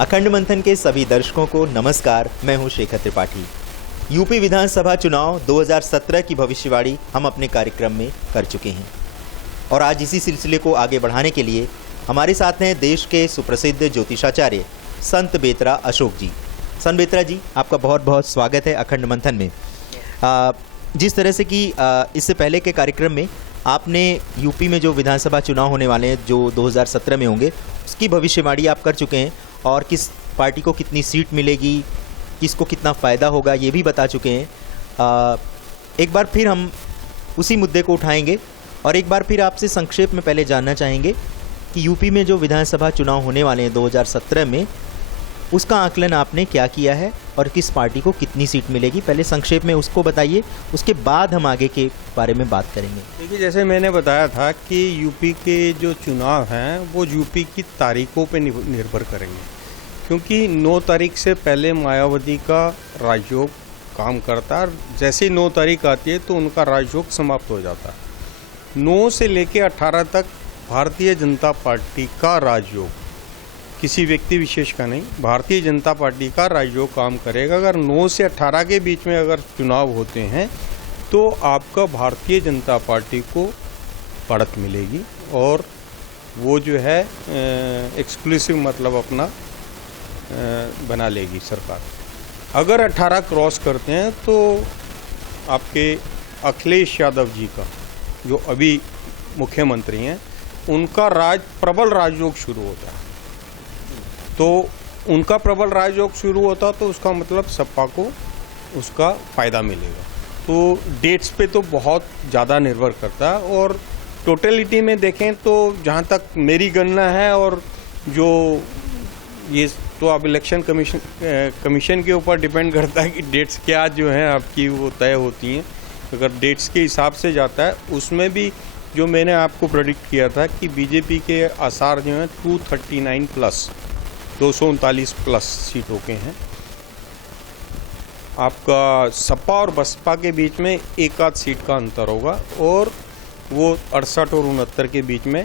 अखंड मंथन के सभी दर्शकों को नमस्कार। मैं हूं शेखर त्रिपाठी। यूपी विधानसभा चुनाव 2017 की भविष्यवाणी हम अपने कार्यक्रम में कर चुके हैं और आज इसी सिलसिले को आगे बढ़ाने के लिए हमारे साथ हैं देश के सुप्रसिद्ध ज्योतिषाचार्य संत बेतरा अशोक जी। संत बेतरा जी, आपका बहुत बहुत स्वागत है अखंड मंथन में। जिस तरह से कि इससे पहले के कार्यक्रम में आपने यूपी में जो विधानसभा चुनाव होने वाले हैं जो 2017 में होंगे उसकी भविष्यवाणी आप कर चुके हैं और किस पार्टी को कितनी सीट मिलेगी, किसको कितना फ़ायदा होगा, ये भी बता चुके हैं। एक बार फिर हम उसी मुद्दे को उठाएंगे और एक बार फिर आपसे संक्षेप में पहले जानना चाहेंगे कि यूपी में जो विधानसभा चुनाव होने वाले हैं 2017 में, उसका आकलन आपने क्या किया है और किस पार्टी को कितनी सीट मिलेगी, पहले संक्षेप में उसको बताइए, उसके बाद हम आगे के बारे में बात करेंगे। देखिए, जैसे मैंने बताया था कि यूपी के जो चुनाव हैं वो यूपी की तारीखों पे निर्भर करेंगे, क्योंकि 9 तारीख से पहले मायावती का राजयोग काम करता है। जैसे ही 9 तारीख आती है तो उनका राजयोग समाप्त हो जाता है। 9 से लेके 18 तक भारतीय जनता पार्टी का राजयोग, किसी व्यक्ति विशेष का नहीं, भारतीय जनता पार्टी का राजयोग काम करेगा। अगर 9 से 18 के बीच में अगर चुनाव होते हैं तो आपका भारतीय जनता पार्टी को बढ़त मिलेगी और वो जो है एक्सक्लूसिव मतलब अपना बना लेगी सरकार। अगर 18 क्रॉस करते हैं तो आपके अखिलेश यादव जी का, जो अभी मुख्यमंत्री हैं, उनका प्रबल राजयोग शुरू होता है। तो उनका प्रबल राजयोग शुरू होता तो उसका मतलब सपा को उसका फ़ायदा मिलेगा। तो डेट्स पे तो बहुत ज़्यादा निर्भर करता है और टोटलिटी में देखें तो जहाँ तक मेरी गणना है, और जो ये तो अब इलेक्शन कमीशन के ऊपर डिपेंड करता है कि डेट्स क्या जो हैं आपकी वो तय होती हैं। अगर डेट्स के हिसाब से जाता है, उसमें भी जो मैंने आपको प्रेडिक्ट किया था कि बीजेपी के आसार जो हैं 239 प्लस 239 प्लस सीटों के हैं। आपका सपा और बसपा के बीच में एक आध सीट का अंतर होगा और वो 68 और 69 के बीच में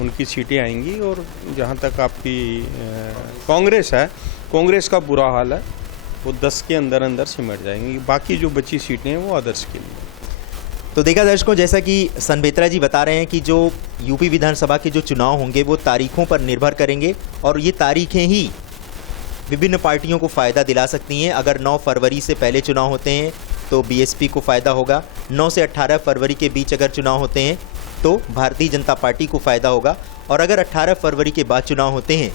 उनकी सीटें आएंगी। और जहाँ तक आपकी कांग्रेस है, कांग्रेस का बुरा हाल है, वो 10 के अंदर अंदर सिमट जाएंगी। बाकी जो बची सीटें हैं वो अदर्स के लिए। तो देखा दर्शकों, जैसा कि संत बेतरा जी बता रहे हैं कि जो यूपी विधानसभा के जो चुनाव होंगे वो तारीखों पर निर्भर करेंगे और ये तारीखें ही विभिन्न पार्टियों को फ़ायदा दिला सकती हैं। अगर 9 फरवरी से पहले चुनाव होते हैं तो बीएसपी को फ़ायदा होगा। 9 से 18 फरवरी के बीच अगर चुनाव होते हैं तो भारतीय जनता पार्टी को फ़ायदा होगा और अगर 18 फरवरी के बाद चुनाव होते हैं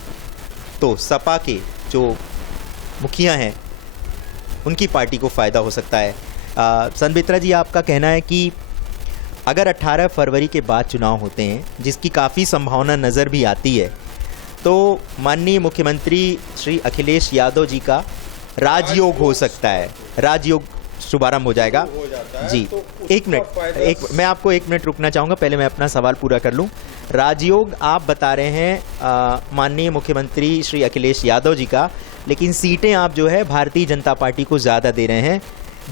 तो सपा के जो मुखिया हैं उनकी पार्टी को फ़ायदा हो सकता है। संत बेतरा जी, आपका कहना है कि अगर 18 फरवरी के बाद चुनाव होते हैं, जिसकी काफ़ी संभावना नज़र भी आती है, तो माननीय मुख्यमंत्री श्री अखिलेश यादव जी का राजयोग हो सकता है, राजयोग शुभारंभ हो जाएगा जी। तो एक मिनट, मैं आपको 1 मिनट रुकना चाहूँगा, पहले मैं अपना सवाल पूरा कर लूँ। राजयोग आप बता रहे हैं माननीय मुख्यमंत्री श्री अखिलेश यादव जी का, लेकिन सीटें आप जो है भारतीय जनता पार्टी को ज़्यादा दे रहे हैं।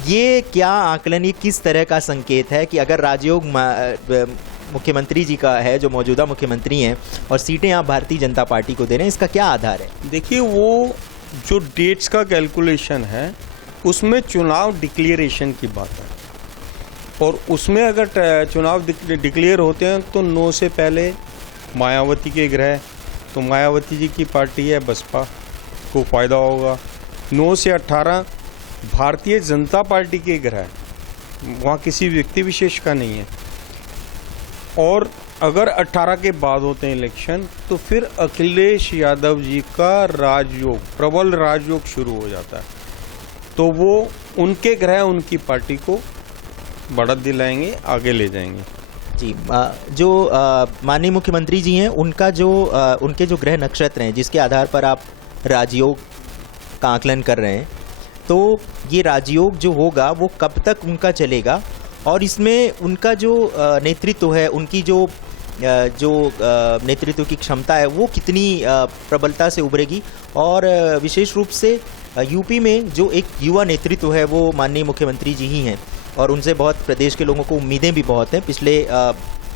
ये क्या आकलन, ये किस तरह का संकेत है कि अगर राजयोग मुख्यमंत्री जी का है, जो मौजूदा मुख्यमंत्री हैं, और सीटें आप भारतीय जनता पार्टी को दे रहे हैं, इसका क्या आधार है? देखिए, वो जो डेट्स का कैलकुलेशन है उसमें चुनाव डिक्लेरेशन की बात है और उसमें अगर चुनाव डिक्लेयर होते हैं तो 9 से पहले मायावती के ग्रह, तो मायावती जी की पार्टी है बसपा को फ़ायदा होगा। 9 से 18 भारतीय जनता पार्टी के ग्रह, वहाँ किसी व्यक्ति विशेष का नहीं है। और अगर 18 के बाद होते हैं इलेक्शन तो फिर अखिलेश यादव जी का राजयोग, प्रबल राजयोग शुरू हो जाता है। तो वो उनके ग्रह उनकी पार्टी को बढ़त दिलाएंगे, आगे ले जाएंगे जी। जो माननीय मुख्यमंत्री जी हैं, उनका जो उनके जो ग्रह नक्षत्र हैं जिसके आधार पर आप राजयोग का आकलन कर रहे हैं, तो ये राजयोग जो होगा वो कब तक उनका चलेगा और इसमें उनका जो नेतृत्व है, उनकी जो नेतृत्व की क्षमता है वो कितनी प्रबलता से उभरेगी। और विशेष रूप से यूपी में जो एक युवा नेतृत्व है वो माननीय मुख्यमंत्री जी ही हैं और उनसे बहुत प्रदेश के लोगों को उम्मीदें भी बहुत हैं। पिछले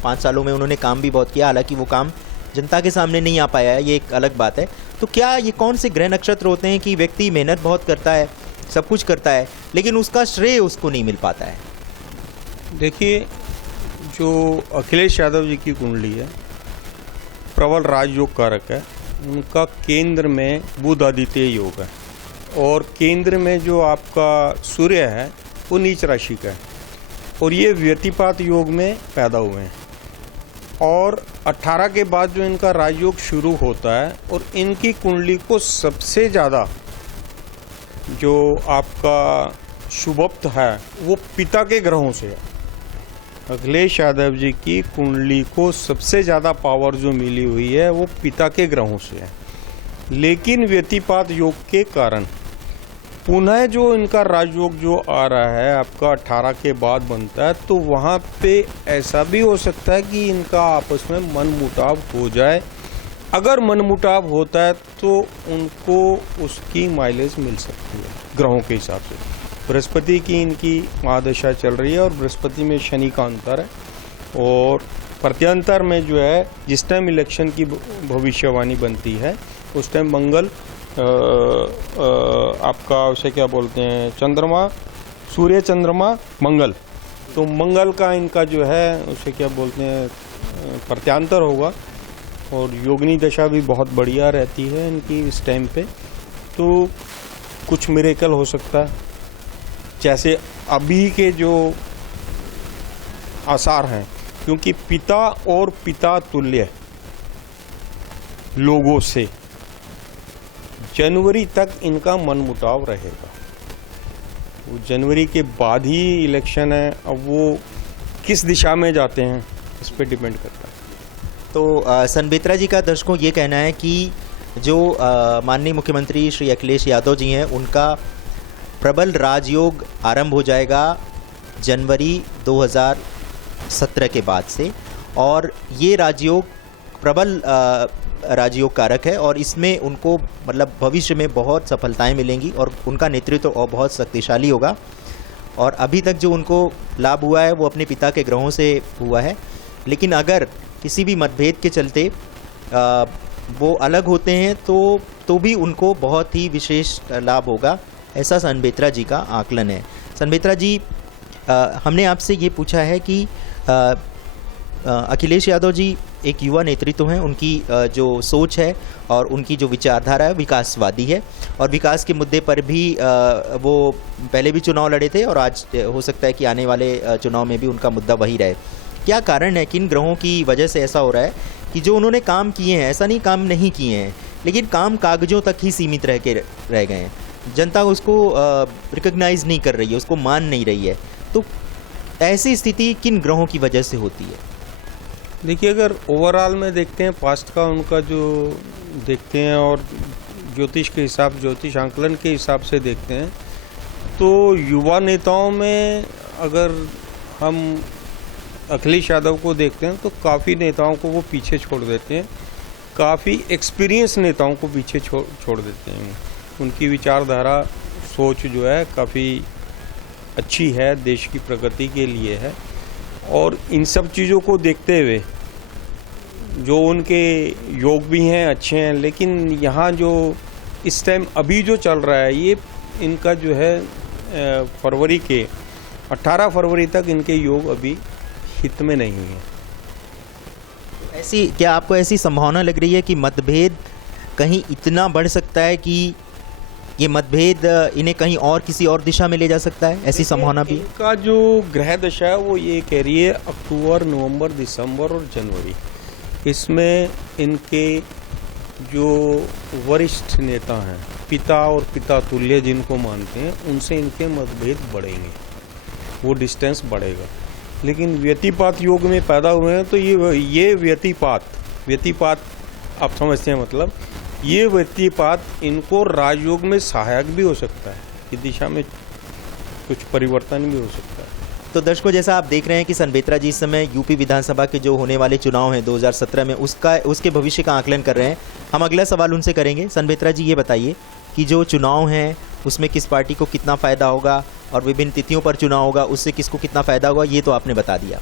5 सालों में उन्होंने काम भी बहुत किया, हालांकि वो काम जनता के सामने नहीं आ पाया है, ये एक अलग बात है। तो क्या ये कौन से ग्रह नक्षत्र होते हैं कि व्यक्ति मेहनत बहुत करता है, सब कुछ करता है, लेकिन उसका श्रेय उसको नहीं मिल पाता है? देखिए, जो अखिलेश यादव जी की कुंडली है, प्रबल राजयोग कारक है, उनका केंद्र में बुध आदित्य योग है और केंद्र में जो आपका सूर्य है वो नीच राशि का है और ये व्यतिपात योग में पैदा हुए हैं और 18 के बाद जो इनका राजयोग शुरू होता है और इनकी कुंडली को सबसे ज़्यादा जो आपका शुभत्व है वो पिता के ग्रहों से है। अखिलेश यादव जी की कुंडली को सबसे ज़्यादा पावर जो मिली हुई है वो पिता के ग्रहों से है, लेकिन व्यतिपात योग के कारण पुनः जो इनका राजयोग जो आ रहा है आपका 18 के बाद बनता है, तो वहाँ पे ऐसा भी हो सकता है कि इनका आपस में मनमुटाव हो जाए। अगर मनमुटाव होता है तो उनको उसकी माइलेज मिल सकती है ग्रहों के हिसाब से। बृहस्पति की इनकी महादशा चल रही है और बृहस्पति में शनि का अंतर है और प्रत्यंतर में जो है जिस टाइम इलेक्शन की भविष्यवाणी बनती है उस टाइम मंगल आपका उसे क्या बोलते हैं चंद्रमा, सूर्य चंद्रमा मंगल, तो मंगल का इनका जो है उसे क्या बोलते हैं प्रत्यांतर होगा और योगिनी दशा भी बहुत बढ़िया रहती है इनकी इस टाइम पे, तो कुछ मिरेकल हो सकता है। जैसे अभी के जो आसार हैं, क्योंकि पिता और पिता तुल्य लोगों से जनवरी तक इनका मनमुटाव रहेगा। वो जनवरी के बाद ही इलेक्शन है, अब वो किस दिशा में जाते हैं इस पे डिपेंड करता है। तो सनबेत्रा जी का दर्शकों ये कहना है कि जो माननीय मुख्यमंत्री श्री अखिलेश यादव जी हैं उनका प्रबल राजयोग आरंभ हो जाएगा जनवरी 2017 के बाद से और ये राजयोग प्रबल राजयोग कारक है और इसमें उनको मतलब भविष्य में बहुत सफलताएं मिलेंगी और उनका नेतृत्व और बहुत शक्तिशाली होगा। और अभी तक जो उनको लाभ हुआ है वो अपने पिता के ग्रहों से हुआ है, लेकिन अगर किसी भी मतभेद के चलते वो अलग होते हैं तो भी उनको बहुत ही विशेष लाभ होगा, ऐसा सनबेत्रा जी का आकलन है। सनबेत्रा जी, हमने आपसे ये पूछा है कि अखिलेश यादव जी एक युवा नेतृत्व हैं, उनकी जो सोच है और उनकी जो विचारधारा है विकासवादी है और विकास के मुद्दे पर भी वो पहले भी चुनाव लड़े थे और आज हो सकता है कि आने वाले चुनाव में भी उनका मुद्दा वही रहे। क्या कारण है, किन ग्रहों की वजह से ऐसा हो रहा है कि जो उन्होंने काम किए हैं, ऐसा नहीं काम नहीं किए हैं, लेकिन काम कागजों तक ही सीमित रह गए हैं, जनता उसको रिकॉग्नाइज नहीं कर रही है, उसको मान नहीं रही है, तो ऐसी स्थिति किन ग्रहों की वजह से होती है? देखिए, अगर ओवरऑल में देखते हैं पास्ट का उनका जो देखते हैं और ज्योतिष आंकलन के हिसाब से देखते हैं तो युवा नेताओं में अगर हम अखिलेश यादव को देखते हैं तो काफ़ी नेताओं को वो पीछे छोड़ देते हैं, काफ़ी एक्सपीरियंस नेताओं को पीछे छोड़ देते हैं। उनकी विचारधारा सोच जो है काफ़ी अच्छी है, देश की प्रगति के लिए है और इन सब चीज़ों को देखते हुए जो उनके योग भी हैं अच्छे हैं, लेकिन यहाँ जो इस टाइम अभी जो चल रहा है ये इनका जो है फरवरी के 18 फरवरी तक इनके योग अभी हित में नहीं है। ऐसी क्या आपको ऐसी संभावना लग रही है कि मतभेद कहीं इतना बढ़ सकता है कि ये मतभेद इन्हें कहीं और किसी और दिशा में ले जा सकता है? ऐसी संभावना भी इनका जो ग्रह दशा है वो ये कह रही है अक्टूबर, नवंबर, दिसंबर और जनवरी, इसमें इनके जो वरिष्ठ नेता हैं, पिता और पिता तुल्य जिनको मानते हैं, उनसे इनके मतभेद बढ़ेंगे, वो डिस्टेंस बढ़ेगा। लेकिन व्यतिपात योग में पैदा हुए हैं तो ये व्यतिपात आप समझते हैं, मतलब ये व्यतिपात इनको राजयोग में सहायक भी हो सकता है, कि दिशा में कुछ परिवर्तन भी हो सकता है। तो दर्शकों, जैसा आप देख रहे हैं कि सनबेत्रा जी इस समय यूपी विधानसभा के जो होने वाले चुनाव हैं 2017 में उसके भविष्य का आकलन कर रहे हैं। हम अगला सवाल उनसे करेंगे। सनबेत्रा जी, ये बताइए कि जो चुनाव हैं उसमें किस पार्टी को कितना फ़ायदा होगा और विभिन्न तिथियों पर चुनाव होगा उससे किसको कितना फ़ायदा होगा, ये तो आपने बता दिया,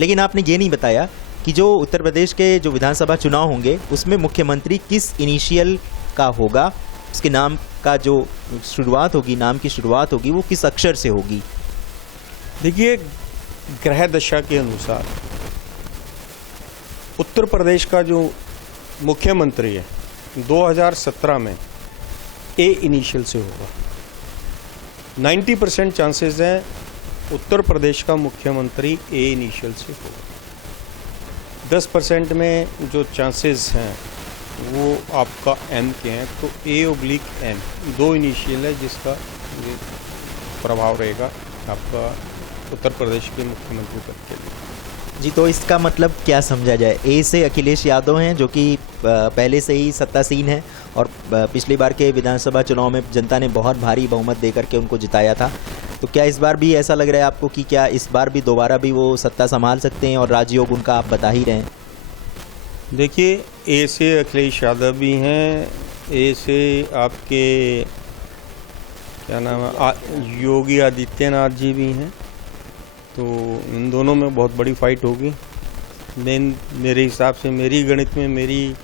लेकिन आपने ये नहीं बताया कि जो उत्तर प्रदेश के जो विधानसभा चुनाव होंगे उसमें मुख्यमंत्री किस इनिशियल का होगा, उसके नाम का जो शुरुआत होगी, नाम की शुरुआत होगी, वो किस अक्षर से होगी? देखिए, ग्रह दशा के अनुसार उत्तर प्रदेश का जो मुख्यमंत्री है 2017 में ए इनिशियल से होगा। 90% चांसेस हैं उत्तर प्रदेश का मुख्यमंत्री ए इनिशियल से होगा। 10% में जो चांसेस हैं वो आपका एम के हैं, तो A/M 2 इनिशियल है जिसका ये प्रभाव रहेगा आपका उत्तर प्रदेश के मुख्यमंत्री पद के लिए। जी, तो इसका मतलब क्या समझा जाए? ए से अखिलेश यादव हैं जो कि पहले से ही सत्तासीन हैं और पिछली बार के विधानसभा चुनाव में जनता ने बहुत भारी बहुमत देकर के उनको जिताया था। तो क्या इस बार भी ऐसा लग रहा है आपको कि क्या इस बार भी दोबारा भी वो सत्ता संभाल सकते हैं और राजयोग उनका आप बता ही रहे हैं? देखिए, ए से अखिलेश यादव भी हैं, ए से आपके क्या नाम है योगी आदित्यनाथ जी भी हैं, तो इन दोनों में बहुत बड़ी फाइट होगी। मेरे हिसाब से, मेरी गणित में, मेरी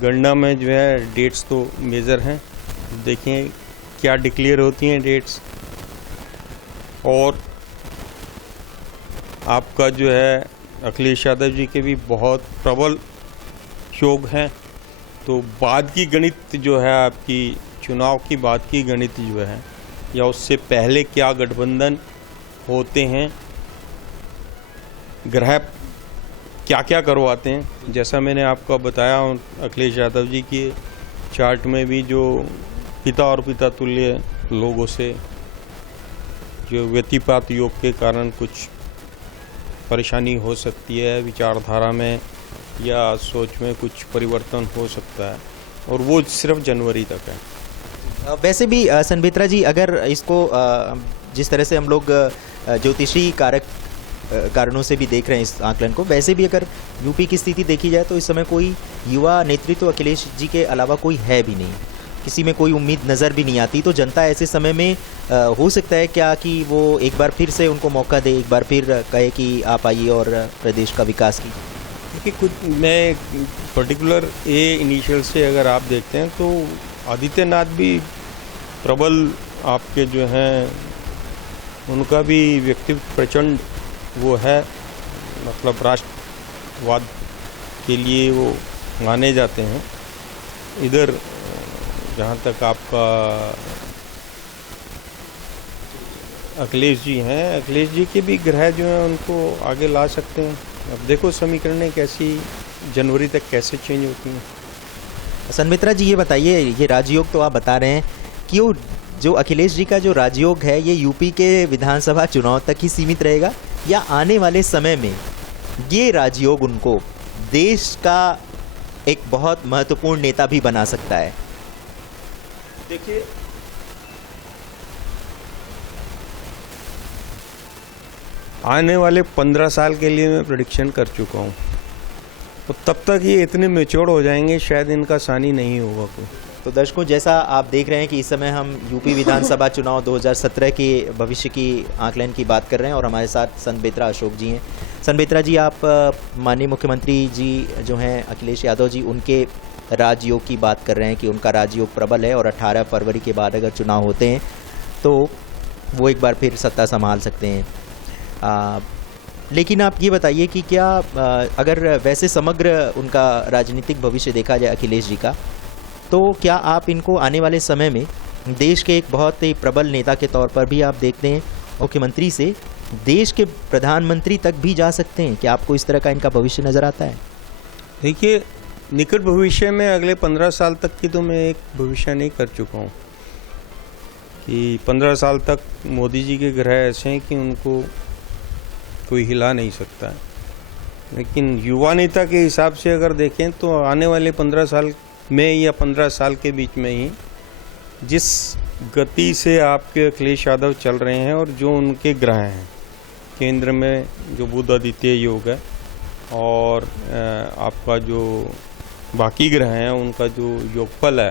गणना में जो है डेट्स तो मेजर हैं। देखें क्या डिक्लेयर होती हैं डेट्स, और आपका जो है अखिलेश यादव जी के भी बहुत प्रबल योग हैं। तो बाद की गणित जो है आपकी चुनाव की बाद की गणित जो है, या उससे पहले क्या गठबंधन होते हैं, ग्रह क्या क्या करवाते हैं, जैसा मैंने आपको बताया अखिलेश यादव जी के चार्ट में भी जो पिता और पिता तुल्य लोगों से जो व्यतिपात योग के कारण कुछ परेशानी हो सकती है, विचारधारा में या सोच में कुछ परिवर्तन हो सकता है, और वो सिर्फ जनवरी तक है। वैसे भी संबित्रा जी, अगर इसको जिस तरह से हम लोग ज्योतिषी कारणों से भी देख रहे हैं इस आकलन को, वैसे भी अगर यूपी की स्थिति देखी जाए तो इस समय कोई युवा नेतृत्व तो अखिलेश जी के अलावा कोई है भी नहीं, किसी में कोई उम्मीद नज़र भी नहीं आती। तो जनता ऐसे समय में हो सकता है क्या कि वो एक बार फिर से उनको मौका दे, एक बार फिर कहे कि आप आइए और प्रदेश का विकास कीजिए? देखिए, कुछ मैं पर्टिकुलर ए इनिशियल से अगर आप देखते हैं तो आदित्यनाथ भी प्रबल आपके जो हैं, उनका भी व्यक्तित्व प्रचंड वो है, मतलब राष्ट्रवाद के लिए वो माने जाते हैं। इधर जहाँ तक आपका अखिलेश जी हैं, अखिलेश जी के भी ग्रह जो हैं उनको आगे ला सकते हैं। अब देखो समीकरणें कैसी जनवरी तक कैसे चेंज होती हैं। संबित्रा जी, ये बताइए, ये राजयोग तो आप बता रहे हैं कि वो जो अखिलेश जी का जो राजयोग है ये यूपी के विधानसभा चुनाव तक ही सीमित रहेगा, या आने वाले समय में ये राजयोग उनको देश का एक बहुत महत्वपूर्ण नेता भी बना सकता है? देखिए, आने वाले 15 साल के लिए मैं प्रेडिक्शन कर चुका हूँ, तो तब तक ये इतने मैच्योर हो जाएंगे, शायद इनका सानी नहीं होगा कोई। तो दर्शकों, जैसा आप देख रहे हैं कि इस समय हम यूपी विधानसभा चुनाव 2017 के भविष्य की आकलन की बात कर रहे हैं और हमारे साथ संबित्रा अशोक जी हैं। संबित्रा जी, आप माननीय मुख्यमंत्री जी जो हैं अखिलेश यादव जी, उनके राजयोग की बात कर रहे हैं कि उनका राजयोग प्रबल है और 18 फरवरी के बाद अगर चुनाव होते हैं तो वो एक बार फिर सत्ता संभाल सकते हैं। लेकिन आप ये बताइए कि क्या अगर वैसे समग्र उनका राजनीतिक भविष्य देखा जाए अखिलेश जी का, तो क्या आप इनको आने वाले समय में देश के एक बहुत ही प्रबल नेता के तौर पर भी आप देखते हैं, मुख्यमंत्री से देश के प्रधानमंत्री तक भी जा सकते हैं? क्या आपको इस तरह का इनका भविष्य नज़र आता है? देखिए, निकट भविष्य में अगले 15 साल तक की तो मैं एक भविष्य नहीं कर चुका हूँ कि 15 साल तक मोदी जी के ग्रह ऐसे हैं कि उनको कोई हिला नहीं सकता है। लेकिन युवा नेता के हिसाब से अगर देखें तो आने वाले 15 साल में या 15 साल के बीच में ही जिस गति से आपके अखिलेश यादव चल रहे हैं और जो उनके ग्रह हैं, केंद्र में जो बुध आदित्य योग है और आपका जो बाकी ग्रह हैं उनका जो योगफल है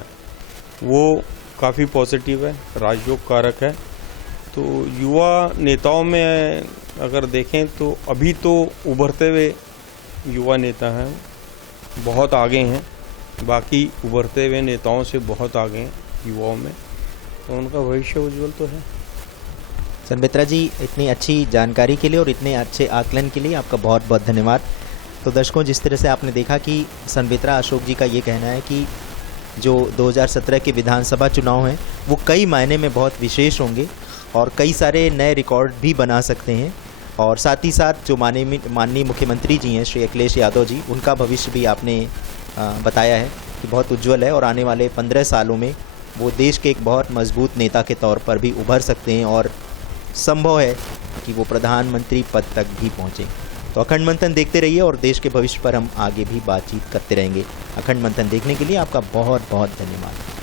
वो काफ़ी पॉजिटिव है, राजयोग कारक है। तो युवा नेताओं में अगर देखें तो अभी तो उभरते हुए युवा नेता हैं, बहुत आगे हैं बाकी उभरते हुए नेताओं से बहुत आगे हैं युवाओं में, तो उनका भविष्य उज्जवल तो है। संबित्रा जी, इतनी अच्छी जानकारी के लिए और इतने अच्छे आकलन के लिए आपका बहुत बहुत धन्यवाद। तो दर्शकों, जिस तरह से आपने देखा कि संबित्रा अशोक जी का ये कहना है कि जो 2017 के विधानसभा चुनाव हैं वो कई मायने में बहुत विशेष होंगे और कई सारे नए रिकॉर्ड भी बना सकते हैं, और साथ ही साथ जो माननीय मुख्यमंत्री जी हैं श्री अखिलेश यादव जी, उनका भविष्य भी आपने बताया है कि बहुत उज्जवल है और आने वाले 15 सालों में वो देश के एक बहुत मजबूत नेता के तौर पर भी उभर सकते हैं और संभव है कि वो प्रधानमंत्री पद तक भी पहुँचें। तो अखंड मंथन देखते रहिए और देश के भविष्य पर हम आगे भी बातचीत करते रहेंगे। अखंड मंथन देखने के लिए आपका बहुत बहुत धन्यवाद।